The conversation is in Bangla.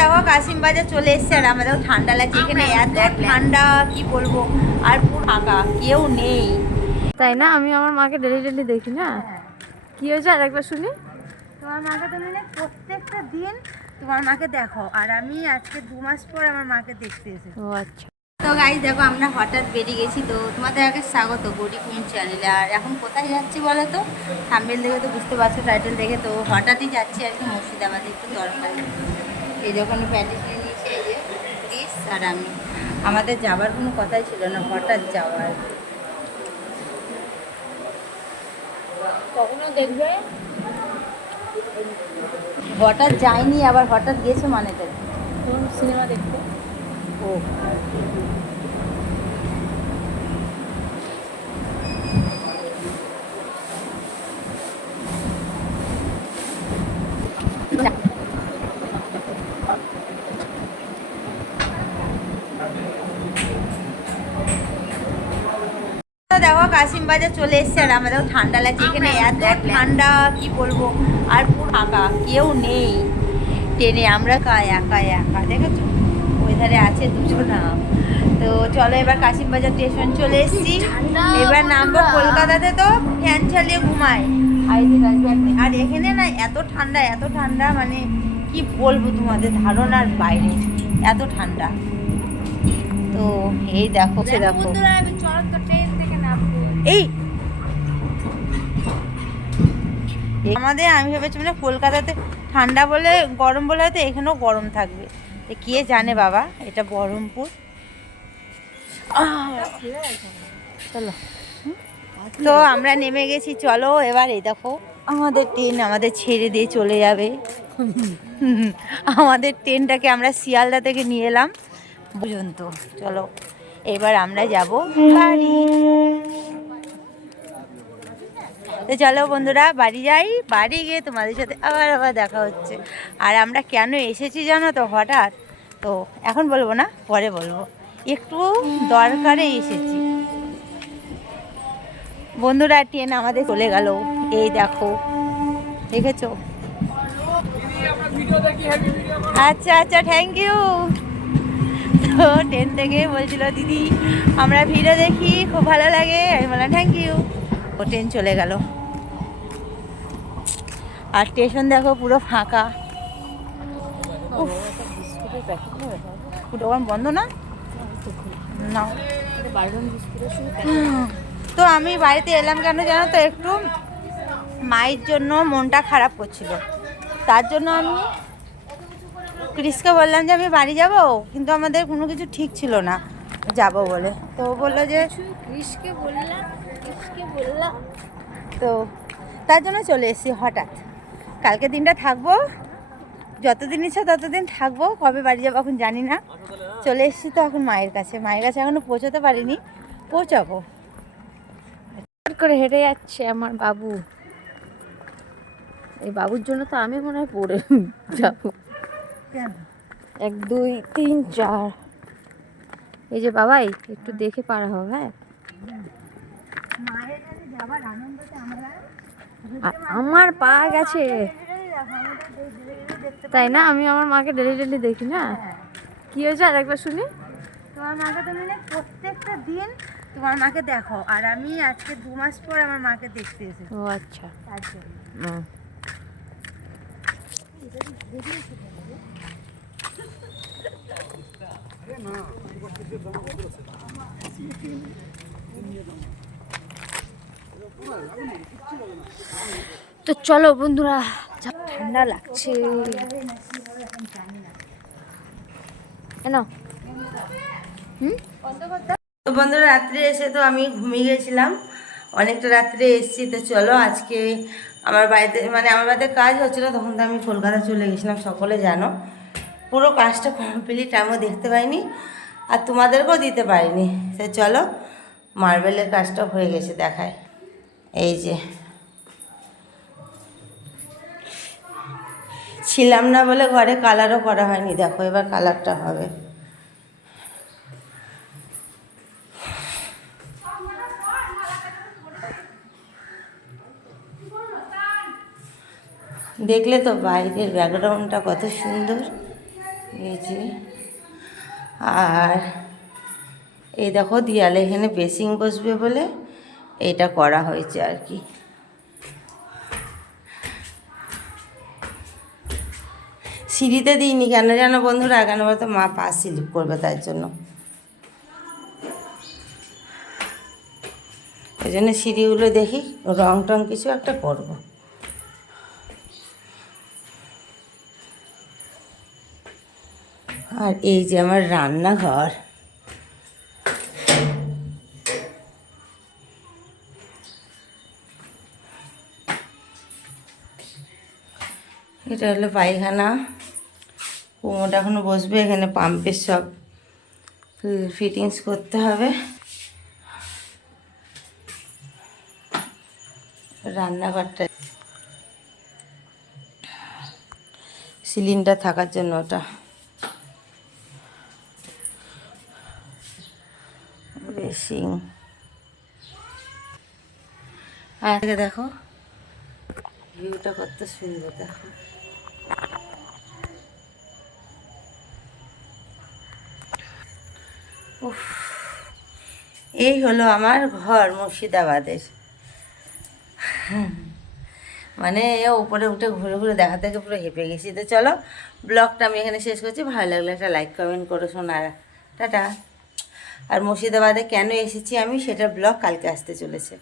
দেখো কাশিম বাজার চলে এসছে আর আমাদের ঠান্ডা লাগছে এখানে। এত ঠান্ডা কি বলব? আর পুরো ফাঁকা কেউ নেই। তাই না? আমি আমার মাকে ডেলি ডেলি দেখি না? কি হয়েছে? আর একবার শুনি। তোমার মাকে তুমি না প্রত্যেকটা দিন তোমার মাকে দেখো। আর আমি আজকে দু মাস পর আমার মাকে দেখতে এসেছি। ও আচ্ছা। তো গাইজ দেখো আমরা হঠাৎ বেরিয়ে গেছি। তো তোমাদের আগে স্বাগত গড়ি কুইন চ্যানেলে আর এখন কোথায় যাচ্ছি বলো তো? থাম্বেল দেখে তো বুঝতে পারছ টাইটেল দেখে। তো হঠাৎই যাচ্ছি আর কি মুর্শিদাবাদে। একটু দরকারি। এই যখন প্যাটিস নিয়ে নিয়েছে এই যে ক্রিস আর আমি। আমাদের যাবার কোনো কথাই ছিল না হঠাৎ যাওয়ার। কখনো দেখবে? হঠাৎ যায়নি আবার হঠাৎ গেছে মানে তো সিনেমা দেখতে? ও। তো দেখো কাশিম বাজার চলে এসছে আর আমাদের ঠান্ডা লাগছে। এখানে এত ঠান্ডা কি বলব? আর পুরো ফাঁকা কেউ নেই। ট্রেনে আমরা কা একা একা। দেখেছ? ওই ধারে আছে দুজনা। তো চলো এবার কাশিম বাজার স্টেশন চলে এসেছি। এবার নামবো। কলকাতাতে তো ফ্যান চালিয়ে ঘুমায়। আর এখানে না এত ঠান্ডা এত ঠান্ডা মানে কি বলব তোমাদের ধারণার বাইরে এত ঠান্ডা। তো এই দেখো সে দেখো এই। আমাদের, আমি ভেবেছি মানে কলকাতাতে ঠান্ডা বলে, গরম বলে হয়তো এখানেও গরম থাকবে। কে জানে বাবা, এটা বহরমপুর। চলো। তো আমরা নেমে গেছি, চলো এবার এই দেখো, আমাদের ট্রেন আমাদের ছেড়ে দিয়ে চলে যাবে। আমাদের ট্রেনটাকে আমরা শিয়ালদা থেকে নিয়ে এলাম। পর্যন্ত, চলো। এবার আমরা যাব বাড়ি তো চলো বন্ধুরা, বাড়ি যাই। বাড়ি গিয়ে তোমাদের সাথে আবার আবার দেখা হচ্ছে। আর আমরা কেন এসেছি জানো তো হঠাৎ? তো এখন বলব না, পরে বলব। একটু দরকারে এসেছি। বন্ধুরা, ট্রেন আমাদের চলে গেল। এই দেখো। দেখেছ? আচ্ছা আচ্ছা থ্যাংক ইউ তো ট্রেন থেকে বলছিল, দিদি, আমরা ভিডিও দেখি, খুব ভালো লাগে। আমি বললাম থ্যাংক ইউ ও ট্রেন চলে গেল। আর স্টেশন দেখো পুরো ফাঁকা। বন্ধ না? না। তো আমি বাড়িতে এলাম কেন জানো তো? একটু মায়ের জন্য মনটা খারাপ করছিল। তার জন্য আমি ক্রিসকে বললাম যে আমি বাড়ি যাব, কিন্তু আমাদের কোনো কিছু ঠিক ছিল না। যাব বলে। তো বলল যে ক্রিসকে বললাম ক্রিসকে বললাম। তো তার জন্য চলে এসেছি হঠাৎ। কালকে দিনটা থাকব যতদিন ইচ্ছা ততদিন থাকব কবে বাড়ি যাব এখন জানি না। চলে এসেছি তো এখন মায়ের কাছে। মায়ের কাছে এখনও পৌঁছতে পারিনি। পৌঁছাবো। করে হেঁটে যাচ্ছে আমার বাবু। এই বাবুর জন্য তো আমি মনে হয় পড়ে যাব। এক দুই তিন চার। এই যে বাবাই একটু দেখে পারা হবে হ্যাঁ। আমরা পা গেছে। তাই না? আমি আমার মাকে ডেলি ডেলি দেখি না? কি হয়েছে আর একবার শুনি? তোমার মাকে তুমি না প্রত্যেকটা দিন তোমার মাকে দেখো আর আমি আজকে দু মাস পর আমার মাকে দেখতে এসেছি। ও আচ্ছা। তার জন্য হুম। তো চলো বন্ধুরা, যা ঠান্ডা লাগছে। তো বন্ধুরা, রাত্রে এসে তো আমি ঘুমিয়ে গেছিলাম। অনেকটা রাত্রে এসেছি, তো চলো আজকে আমার বাড়িতে মানে আমার বাড়িতে কাজ হচ্ছিল, তখন তো আমি কলকাতা চলে গেছিলাম, সকলে জানো। পুরো কাজটা কমপ্লিট আমিও দেখতে পাইনি। আর তোমাদেরকেও দিতে পারিনি। সে চলো মার্বেলের কাজটা হয়ে গেছে দেখায়। এই যে। ছিলাম না বলে ঘরে কালারও করা হয়নি। দেখো, এবার কালারটা হবে। দেখলে তো বাইরের ব্যাকগ্রাউন্ডটা কত সুন্দর। এই যে। আর এই দেখো দেয়ালে এখানে বেসিং বসবে বলে এটা করা হয়েছে আর কি। সিঁড়িতে দিইনি কেন জানো বন্ধুরা? কেন বলতো? মা পা স্লিপ করবে তার জন্য। ওই জন্য সিঁড়িগুলো দেখি, রং টং কিছু একটা করব। আর এই যে আমার রান্নাঘর। এটা হলো পায়খানা। কুমোটা এখনও বসবে, এখানে পাম্পের সব ফিটিংস করতে হবে। রান্নাঘরটা। সিলিন্ডার থাকার জন্য ওটা। বেসিং আর এদিকে দেখো। ভিউটা কত সুন্দর দেখো। উফ। এই হলো আমার ঘর মুর্শিদাবাদের। মানে এ উপরে উঠে ঘুরে ঘুরে দেখা থেকে পুরো হেঁপে গেছি। তো চলো ব্লগটা আমি এখানে শেষ করছি। ভালো লাগলে একটা লাইক কমেন্ট করো শোনা। টাটা। আর মুর্শিদাবাদে কেন এসেছি আমি সেটা ব্লগ কালকে আসতে চলেছে।